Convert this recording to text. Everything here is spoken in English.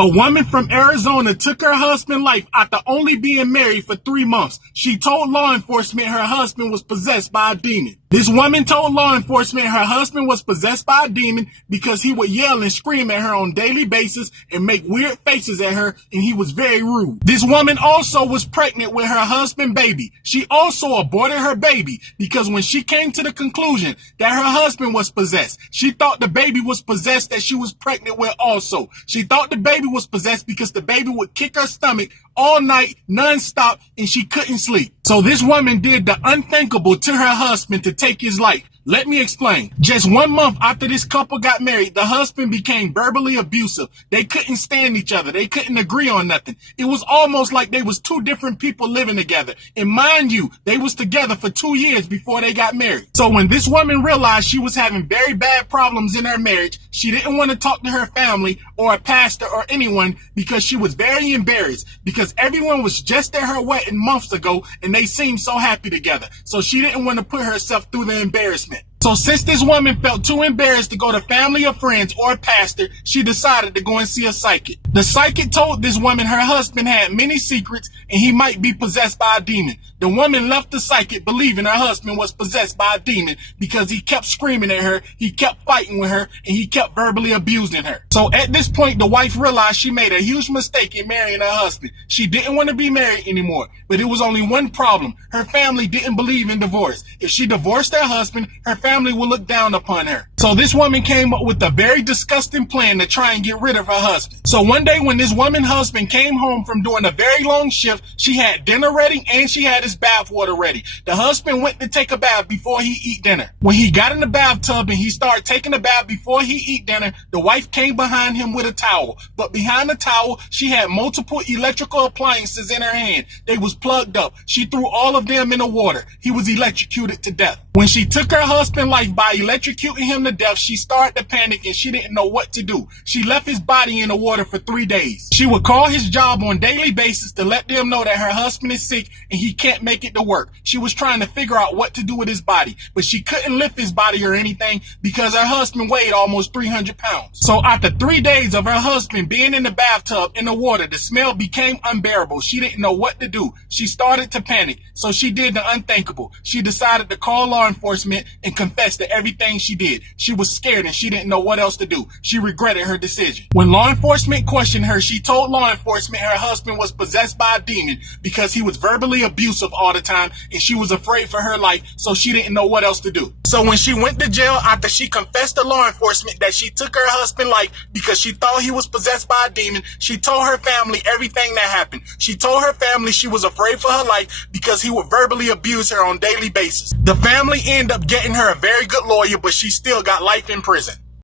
A woman from Arizona took her husband's life after only being married for 3 months. She told law enforcement her husband was possessed by a demon. This woman told law enforcement her husband was possessed by a demon because he would yell and scream at her on a daily basis and make weird faces at her, and he was very rude. This woman also was pregnant with her husband's baby. She also aborted her baby because when she came to the conclusion that her husband was possessed, she thought the baby was possessed that she was pregnant with also. She thought the baby was possessed because the baby would kick her stomach all night, non-stop, and she couldn't sleep. So this woman did the unthinkable to her husband to take his life. Let me explain. Just 1 month after this couple got married, the husband became verbally abusive. They couldn't stand each other. They couldn't agree on nothing. It was almost like they was two different people living together. And mind you, they was together for 2 years before they got married. So when this woman realized she was having very bad problems in her marriage, she didn't want to talk to her family or a pastor or anyone because she was very embarrassed because everyone was just at her wedding months ago and they seemed so happy together. So she didn't want to put herself through the embarrassment. So since this woman felt too embarrassed to go to family or friends or a pastor, she decided to go and see a psychic. The psychic told this woman her husband had many secrets and he might be possessed by a demon. The woman left the psychic believing her husband was possessed by a demon because he kept screaming at her, he kept fighting with her, and he kept verbally abusing her. So at this point, the wife realized she made a huge mistake in marrying her husband. She didn't want to be married anymore, but it was only one problem. Her family didn't believe in divorce. If she divorced her husband, her family would look down upon her. So this woman came up with a very disgusting plan to try and get rid of her husband. So one day when this woman's husband came home from doing a very long shift, she had dinner ready and she had his bath water ready. The husband went to take a bath before he eat dinner. When he got in the bathtub and he started taking a bath before he eat dinner, the wife came behind him with a towel. But behind the towel, she had multiple electrical appliances in her hand. They was plugged up. She threw all of them in the water. He was electrocuted to death. When she took her husband's life by electrocuting him to death, she started to panic and she didn't know what to do. She left his body in the water for 3 days. She would call his job on a daily basis to let them know that her husband is sick and he can't make it to work. She was trying to figure out what to do with his body, but she couldn't lift his body or anything because her husband weighed almost 300 pounds. So after 3 days of her husband being in the bathtub in the water, the smell became unbearable. She didn't know what to do. She started to panic. So she did the unthinkable. She decided to call law enforcement and confess to everything she did. She was scared and she didn't know what else to do. She regretted her decision. When law enforcement questioned her, she told law enforcement her husband was possessed by a demon because he was verbally abusive all the time and she was afraid for her life, so she didn't know what else to do. So when she went to jail after she confessed to law enforcement that she took her husband's life because she thought he was possessed by a demon, she told her family everything that happened. She told her family she was afraid for her life because he would verbally abuse her on a daily basis. The family ended up getting her a very good lawyer, but she still got life in prison.